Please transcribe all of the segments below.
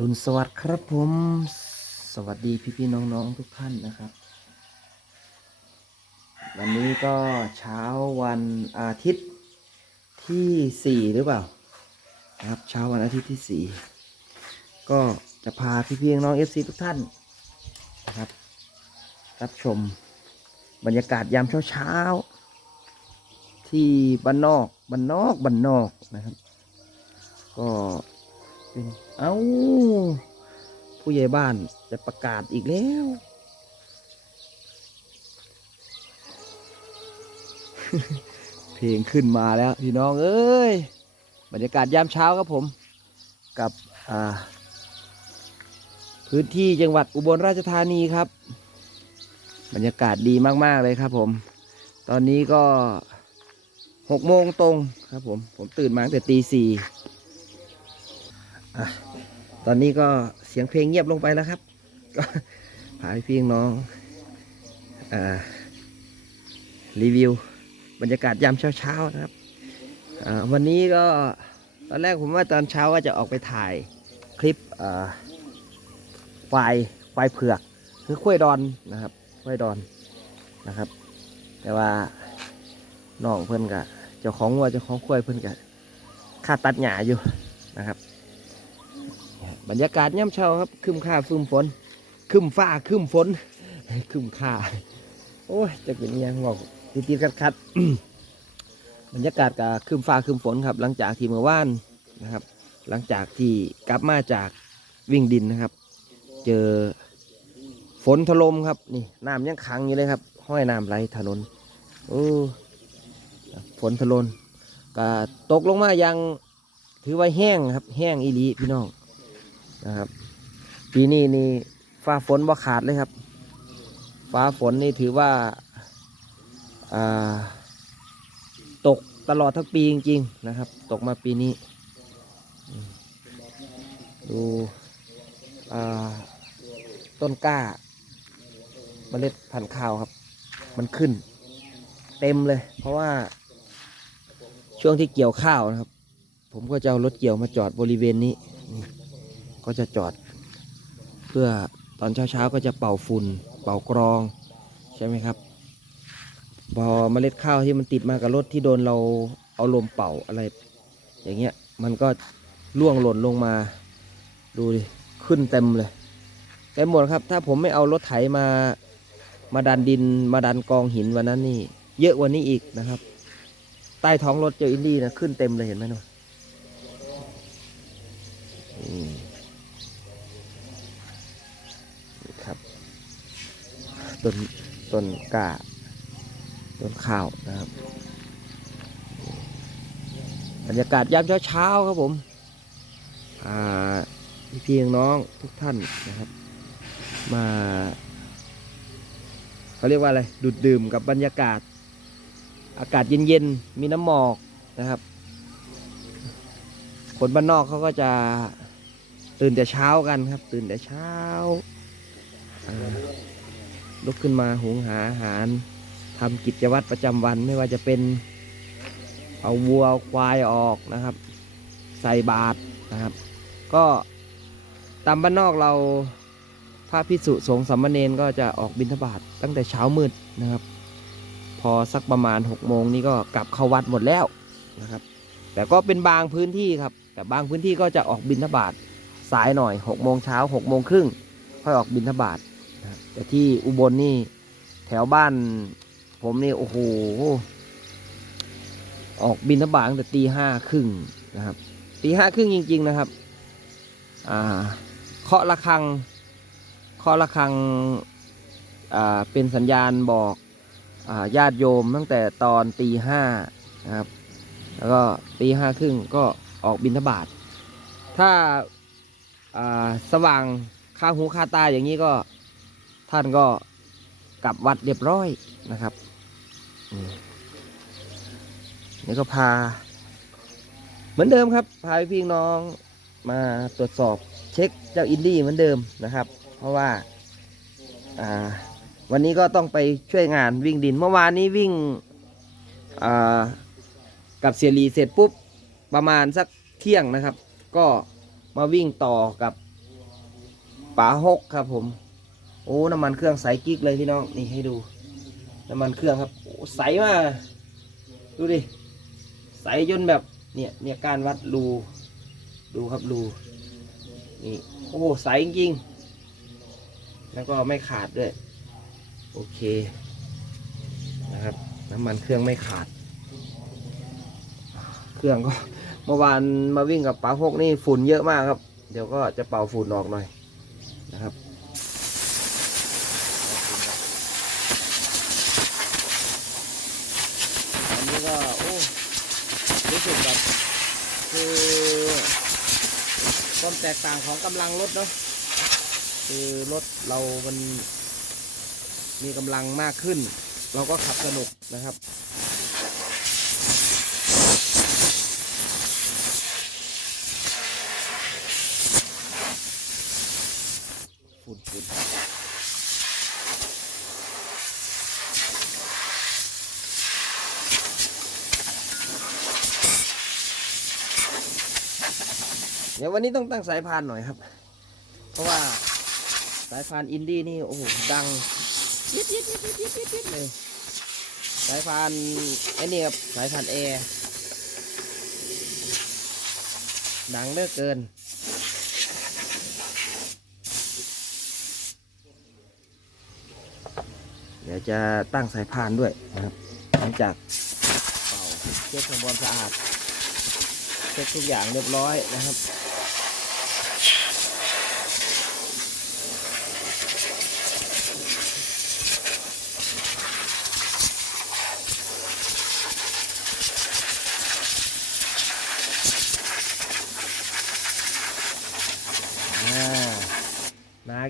รุณสวัสดิ์ครับผม สวัสดีพี่พี่น้องๆทุกท่านนะครับ วันนี้ก็เช้าวันอาทิตย์ที่สี่หรือเปล่านะครับเช้าวันอาทิตย์ที่สี่ก็จะพาพี่พี่น้องเอฟซีทุกท่านนะครับ รับชมบรรยากาศยามเช้าๆที่บ้านนอกบ้านนอกบ้านนอกนะครับ ก็ ป็นเอ้า ผู้ใหญ่บ้านจะประกาศอีกแล้ว เพลงขึ้นมาแล้ว พี่น้อง เอ้ย บรรยากาศยามเช้าครับผม กับ อ่า พื้นที่จังหวัดอุบลราชธานีครับ บรรยากาศดีมากๆเลยครับผม ตอนนี้ก็หกโมงตรงครับผม ผมตื่นมาตั้งแต่ตีสี่ อะตอนนี้ก็เสียงเพลงเงียบลงไปแล้วครับ ก็พาพี่น้องอ่ารีวิว บรรยากาศยามเช้าๆนะครับอ่าวันนี้ก็ตอนแรกผมว่าตอนเช้าว่าจะออกไปถ่ายคลิปอ่าควายควายเผือกคือควายดอนนะครับควายดอนนะครับ แต่ว่าน้องเพื่อนกะเจ้าของวัวเจ้าของควายเพื่อนกะค่าตัดหญ้าอยู่นะครับ บรรยากาศย่ำเช้าครับคึมค่าฟืมฝนคึมฟ้าคึมฝนคึมค่าโอ้ยจะเป็นยังบอกติดติดขัดขัดบรรยากาศกับคึมฟ้าคึมฝนครับ หลังจากที่เมื่อวานนะครับ หลังจากที่กลับมาจากวิ่งดินนะครับ เจอฝนถล่มครับนี่น้ำยังขังอยู่เลยครับ ห้อยน้ำไหลถนนโอ้ฝนถล่มก็ตกลงมายังถือว่าแห้งครับ แห้งอีหลีพี่น้อง นะครับ ปีนี้นี่ฟ้าฝนบ่ขาดเลยครับ ฟ้าฝนนี่ถือว่าาตกตลอดทั้งปีจริงๆนะครับ ตกมาปีนี้ ดูต้นกล้าเมล็ดพันธุ์ข้าวครับ มันขึ้น เต็มเลย เพราะว่าช่วงที่เกี่ยวข้าวนะครับ ผมก็จะเอารถเกี่ยวมาจอดบริเวณนี้นี่ ก็จะจอด เพื่อตอนเช้าๆก็จะเป่าฝุ่น เป่ากรองใช่ไหมครับ พอเมล็ดข้าวที่มันติดมากับรถที่โดนเราเอาลมเป่าอะไร อย่างเงี้ยมันก็ล่วงหล่นลงมาดูดิขึ้นเต็มเลยเต็มหมดครับ ถ้าผมไม่เอารถไถมามาดันดินมาดันกองหินวันนั้นนี่ เยอะกว่านี้อีกนะครับ ใต้ท้องรถเจออินดี้นะขึ้นเต็มเลยเห็นไหมเน ต้นต้นกาต้นข้าวนะครับบรรยากาศยามเช้าๆครับผมพี่พี่น้องทุกท่านนะครับ มาเขาเรียกว่าอะไรดูดดื่มกับบรรยากาศ อากาศเย็นๆ มีน้ำหมอกนะครับ คนบ้านนอกเขาก็จะตื่นแต่เช้ากันครับ ตื่นแต่เช้า ลุกขึ้นมาหุงหาอาหารทำกิจวัตรประจำวันไม่ว่าจะเป็นเอาวัวควายออกนะครับ ใส่บาตรนะครับ ก็ตามบ้านนอกเราพระพิสุสงฆ์สามเณรก็จะออกบิณฑบาตตั้งแต่เช้ามืดนะครับ พอสักประมาณ6กโมงนี้ก็กลับเข้าวัดหมดแล้วนะครับ แต่ก็เป็นบางพื้นที่ครับ แต่บางพื้นที่ก็จะออกบินทบาทสายหน่อย6กโมงเช้า6กโมงครึ่งค่อยออกบินทบาทนะครับ แต่ที่อุบลนี่ แถวบ้าน ผมนี่โอ้โห ออกบินทบาทตั้งแต่ตีห้าครึ่งนะครับตีห้าครึ่งจริง ๆ นะครับ อ่าเคาะระฆังเคาะระฆังอ่าเป็นสัญญาณบอกอาญาติโยมตั้งแต่ตอนตีห้านะครับแล้วก็ตีห้าครึ่งก็ออกบินทบาทถ้าอ่าสว่างคาหูคาตาอย่างนี้ก็ ท่านก็กลับวัดเรียบร้อยนะครับนี่ก็พา เหมือนเดิมครับ พาพี่น้องมาตรวจสอบเช็คเจ้าอินดี้เหมือนเดิมนะครับ เพราะว่าวันนี้ก็ต้องไปช่วยงานวิ่งดิน เมื่อวานนี้วิ่งกับเสียรีเสร็จปุ๊บประมาณสักเที่ยงนะครับ ก็มาวิ่งต่อกับป๋าหกครับผม โอ้น้ำมันเครื่องใสกิ๊กเลยพี่น้องนี่ให้ดู น้ำมันเครื่องครับโอ้ใสมากดูดิใสจนแบบเนี่ยเนี่ยการวัดรูดูครับรูนี่โอ้ใสจริงๆแล้วก็ไม่ขาดด้วยโอเคนะครับน้ำมันเครื่องไม่ขาด เครื่องก็เมื่อวานมาวิ่งกับป๋าพกนี่ฝุ่นเยอะมากครับ เดี๋ยวก็จะเป่าฝุ่นออกหน่อยนะครับ อันนี้ก็โอ้รู้สึกแบบคือความ แตกต่างของกำลังรถเนาะคือรถเรามันมีกำลังมากขึ้น เราก็ขับสนุกนะครับ ฝุ่นฝุ่น เดี๋ยววันนี้ต้องตั้งสายพานหน่อยครับ เพราะว่าสายพานอินดี้นี่โอ้โหดังยิดยิดยิดยิดยิดยิดยิดเลยสายพานไอ้นี่ครับสายพานแอร์ดังเลือเกิน เดี๋ยวจะตั้งสายพานด้วยนะครับหลังจากเป่าเช็ดทำความสะอาดเช็ดทุกอย่างเรียบร้อยนะครับ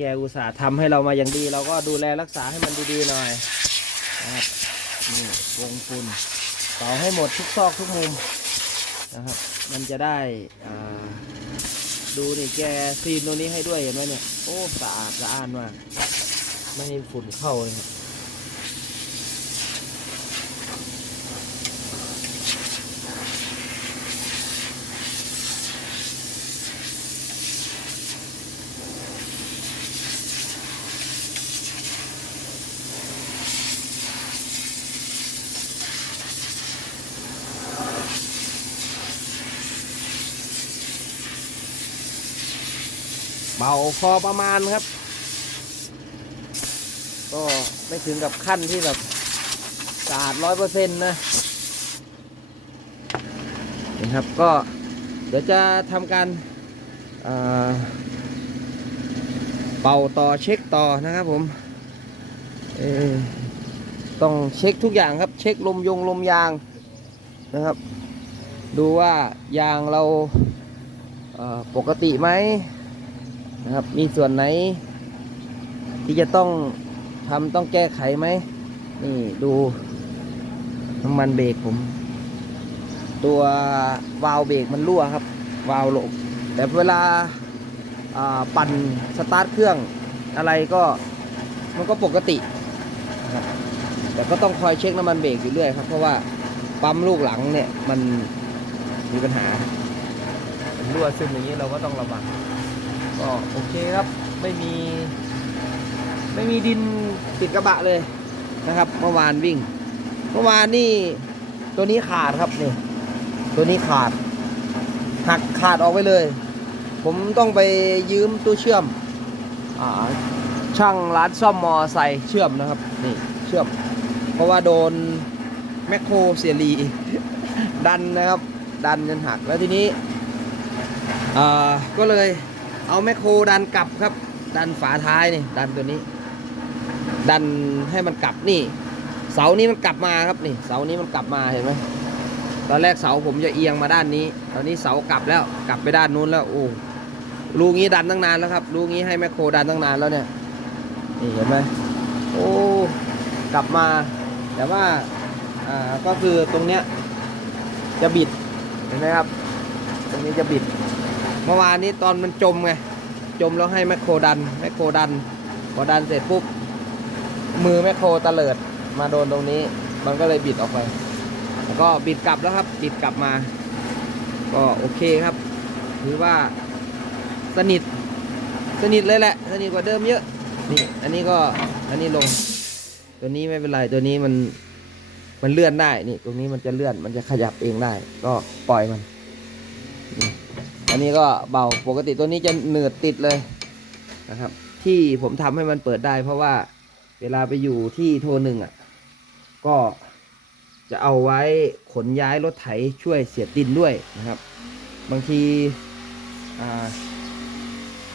แกอุตส่าห์ทำให้เรามาอย่างดี เราก็ดูแลรักษาให้มันดีๆหน่อยนะครับนี่วงปุ่นต่อให้หมดทุกซอกทุกมุมนะครับ มันจะได้ดูนี่แกซีนตัวนี้ให้ด้วยเห็นไหมเนี่ย โอ้สะอาดสะอ้านมาก ไม่ให้ฝุ่นเข้าเลยครับ เบาพอประมาณครับ ก็ไม่ถึงกับขั้นที่แบบสะอาดร้อยเปอร์เซ็นต์นะนะครับก็เดี๋ยวจะทำการเป่าต่อเช็คต่อนะครับผมต้องเช็คทุกอย่างครับเช็คลมยงลมยางนะครับ ดูว่ายางเราเปกติไหม นะครับ มีส่วนไหน ที่จะต้องทำต้องแก้ไขไหม นี่ดูน้ำมันเบรกผม ตัววาล์วเบรกมันรั่วครับ วาล์วหลบแต่เวลาาปั่นสตาร์ทเครื่องอะไรก็มันก็ปกติ แต่ก็ต้องคอยเช็คน้ำมันเบรกอยู่เรื่อยครับ เพราะว่าปั๊มลูกหลังเนี่ยมันมีปัญหารั่วซึมอย่างนี้เราก็ต้องระวัง ก็โอเคครับไม่มี ไม่มีดินติดกระบะเลยนะครับ เมื่อวานวิ่ง เมื่อวานนี่ตัวนี้ขาดครับนี่ตัวนี้ขาดหักขาดออกไปเลย ผมต้องไปยืมตู้เชื่อมอช่างร้านซ่อมมอไซค์เชื่อมนะครับนี่เชื่อม เพราะว่าโดนแมคโครเสียรี ดันนะครับ ดันจนหักแล้วทีนี้ก็เลย เอาแมคโครดันกลับครับ ดันฝาท้ายนี่ดันตัวนี้ ดันให้มันกลับนี่เสานี้มันกลับมาครับนี่ เสานี้มันกลับมาเห็นไหมตอนแรกเสาผมจะเอียงมาด้านนี้ ตอนนี้เสากลับแล้วกลับไปด้านนู้นแล้วโอ้ลูงี้ดันตั้งนานแล้วครับลูงี้ให้แมคโครดันตั้งนานแล้วเนี่ยนี่เห็นไหมโอ้กลับมา แต่ว่าอ่าก็คือตรงเนี้ยจะบิดเห็นไหมครับ ตรงนี้จะบิด มื่อวานนี้ตอนมันจมไง จมแล้วให้แมคโครดัน แมคโครดัน พอดันเสร็จปุ๊บ มือแมคโครตะเลิด มาโดนตรงนี้ มันก็เลยบิดออกไป แล้วก็บิดกลับแล้วครับ บิดกลับมา ก็โอเคครับ ถือว่าสนิท สนิทเลยแหละ สนิทกว่าเดิมเยอะ นี่ อันนี้ก็ อันนี้ลง ตัวนี้ไม่เป็นไร ตัวนี้มัน มันเลื่อนได้ นี่ ตรงนี้มันจะเลื่อน มันจะขยับเองได้ ก็ปล่อยมัน อันนี้ก็เบาปกติตัวนี้จะเหนืดติดเลยนะครับ ที่ผมทำให้มันเปิดได้ เพราะว่าเวลาไปอยู่ที่โทรหนึ่งอะ ก็จะเอาไว้ขนย้ายรถไถช่วยเสียดดินด้วยนะครับ บางที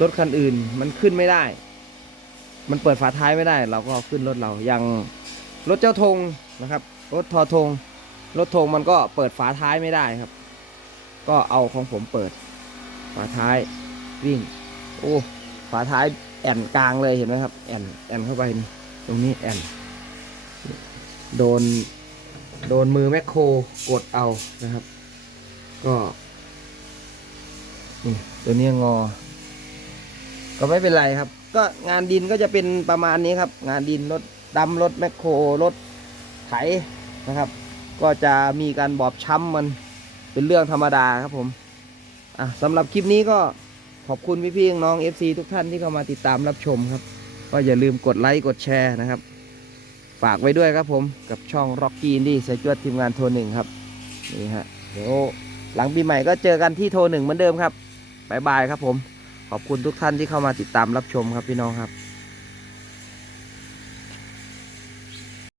รถคันอื่นมันขึ้นไม่ได้ มันเปิดฝาท้ายไม่ได้ เราก็เอาขึ้นรถเราอย่างรถเจ้าธงนะครับ รถทอธงรถธงมันก็เปิดฝาท้ายไม่ได้ครับ ก็เอาของผมเปิด ฝาท้ายวิ่ง โอ้ ฝาท้ายแอนกลางเลยเห็นไหมครับ แอนแอนเข้าไปนี่ตรงนี้แอนโดน โดนมือแมคโครกดเอานะครับ ก็นี่ตัวนี้งอ ก็ไม่เป็นไรครับ ก็งานดินก็จะเป็นประมาณนี้ครับ งานดินรถดำรถแมคโครรถไถนะครับ ก็จะมีการบอบช้ำมันเป็นเรื่องธรรมดาครับผม อะสำหรับคลิปนี้ก็ขอบคุณพี่พี่น้อง FC ทุกท่านที่เข้ามาติดตามรับชมครับ ก็อย่าลืมกดไลค์กดแชร์นะครับ ฝากไว้ด้วยครับผมกับช่อง Rocky นี่ใส่จวดทีมงานโทรหนึ่งครับนี่ฮะเดี๋ยวหลังปีใหม่ก็เจอกันที่โทรหนึ่งเหมือนเดิมครับบายบายครับผม ขอบคุณทุกท่านที่เข้ามาติดตามรับชมครับพี่น้องครับ